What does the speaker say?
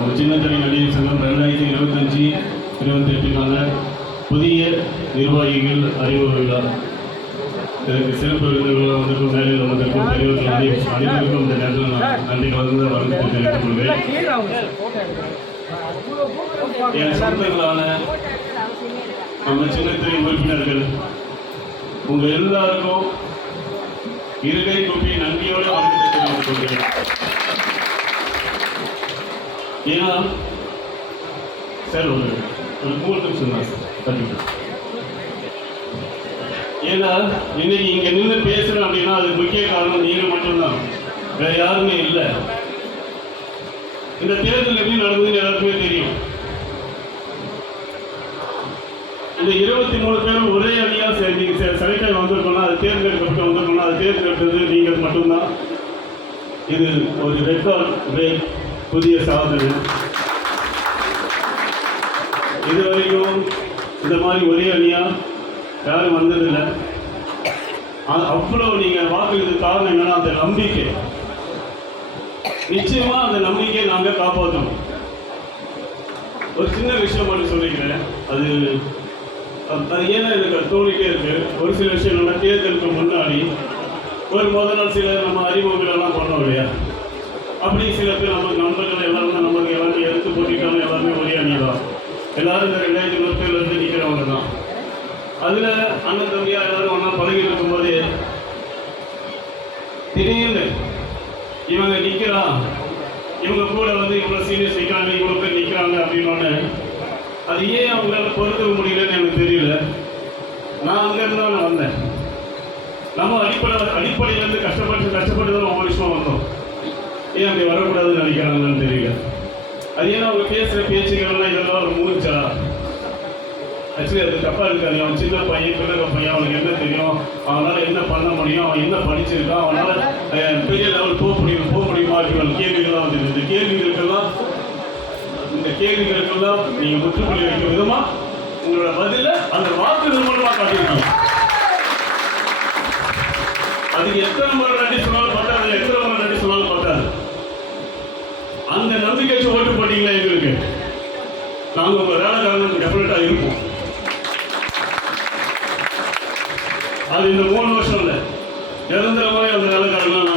ஒரு சின்னத்திரை நடிகர் சங்கம் ரெண்டாயிரத்தி இருபத்தஞ்சி இருபத்தெட்டுக்கான புதிய நிர்வாகிகள் அறிமுக விழா. இதற்கு சிறப்பு விருதுகள் வந்திருக்கும் மேலில் வந்திருக்கும் தலைவர்கள் அனைவருக்கும் இந்த நேரத்தில் நான் நன்றி கலந்து வணக்கத்தை தெரிவித்துக் கொள்கிறேன். என் சொந்தங்களான நம்ம சின்னத்திரை உறுப்பினர்கள் உங்க எல்லாருக்கும் இருகை கூப்பி நன்றியோடு வணக்கத்தை தெரிவித்துக் கொள்கிறேன். ஏன்னா சார் ஒரு ஒரு மூணு நிமிஷம் தான் சார் கண்டிப்பாக ஏன்னா இன்னைக்கு இங்கே நின்று பேசுகிறேன் அப்படின்னா அதுக்கு முக்கிய காரணம் நீங்கள் மட்டும்தான். வேற யாருமே இல்லை. இந்த தேர்தல் எப்படி நடந்ததுன்னு எல்லாருக்குமே தெரியும். இந்த இருபத்தி மூணு பேரும் ஒரே அணியாக சேர்ந்தீங்க சார் செலக்ட் ஆகி வந்திருக்கோம்னா அது தேர்ந்தெடுக்கப்பட்டு வந்திருக்கோம்னா அது தேர்ந்தெடுத்தது நீங்கள் மட்டும்தான். இது ஒரு ரெக்கார்ட் பிரேக் புதிய சாதனை. இது வரைக்கும் இந்த மாதிரி ஒரே அணியா யாரும் வந்ததில்லை. அவ்வளோ அவ்வளவு நீங்க வாக்குறது காரணம் என்னன்னா அந்த நம்பிக்கை. நிச்சயமா அந்த நம்பிக்கையை நாங்க காப்பாற்றணும் ஒரு சின்ன விஷயம் மட்டும் சொல்லிக்கிறேன். அது அது ஏன்னா எனக்கு தோணிட்டே இருக்கு. ஒரு சில விஷயம் நம்ம தேர்தலுக்கு முன்னாடி ஒரு முதல் நாள் சில நம்ம அறிமுகங்கள் எல்லாம் பண்ணோம் இல்லையா? அப்படி சில பேர் நம்ம நண்பர்கள் எல்லாருமே நமக்கு எல்லாமே எடுத்து போட்டிட்டாங்க எல்லாருமே ஒரே தான். எல்லாரும் இந்த ரெண்டாயிரத்தி முப்பதுல இருந்து நிற்கிறவங்க தான். அதில் அண்ணன் தம்பியா எல்லாரும் ஒன்றா பழகிட்டு இருக்கும்போது திடீர்னு இவங்க நிற்கிறான் இவங்க கூட வந்து இவ்வளோ சீனியர்ஸ் நிற்கிறாங்க இவ்வளோ பேர் நிற்கிறாங்க அப்படின்னோடனே அது ஏன் அவங்களால பொறுத்துக்க முடியலன்னு எனக்கு தெரியல. நான் அங்கேருந்து தான் நான் வந்தேன். நம்ம அடிப்படை அடிப்படையிலேருந்து கஷ்டப்பட்டு கஷ்டப்பட்டு தான் ஒவ்வொரு விஷயம் வந்தோம். ஏன் அப்படி வரக்கூடாதுன்னு நினைக்கிறாங்கன்னு தெரியல. அது ஏன்னா அவங்க பேசுகிற பேச்சுக்கள்லாம் இதெல்லாம் ஒரு மூச்சா ஆக்சுவலி அது தப்பாக இருக்காது. அவன் சின்ன பையன் பிள்ளைங்க பையன் அவனுக்கு என்ன தெரியும்? அவனால் என்ன பண்ண முடியும்? அவன் என்ன படிச்சிருக்கான் அவனால் பெரிய லெவல் போக முடியும் போக முடியுமா? அப்படின்னு கேள்விகள்லாம் வந்துருக்கு இந்த கேள்விகளுக்கெல்லாம் இந்த கேள்விகளுக்கெல்லாம் நீங்கள் முற்றுப்புள்ளி வைக்கும் விதமாக உங்களோட பதில அந்த வாக்குகள் மூலமாக காட்டியிருக்காங்க. அதுக்கு எத்தனை முறை நன்றி அந்த நம்பிக்கை ஓட்டு போட்டீங்களா எங்களுக்கு நாங்க உங்க வேலை காரணம் டெஃபினட்டா இருப்போம். அது இந்த மூணு வருஷம் இல்லை நிரந்தரமாக அந்த வேலை காரணம்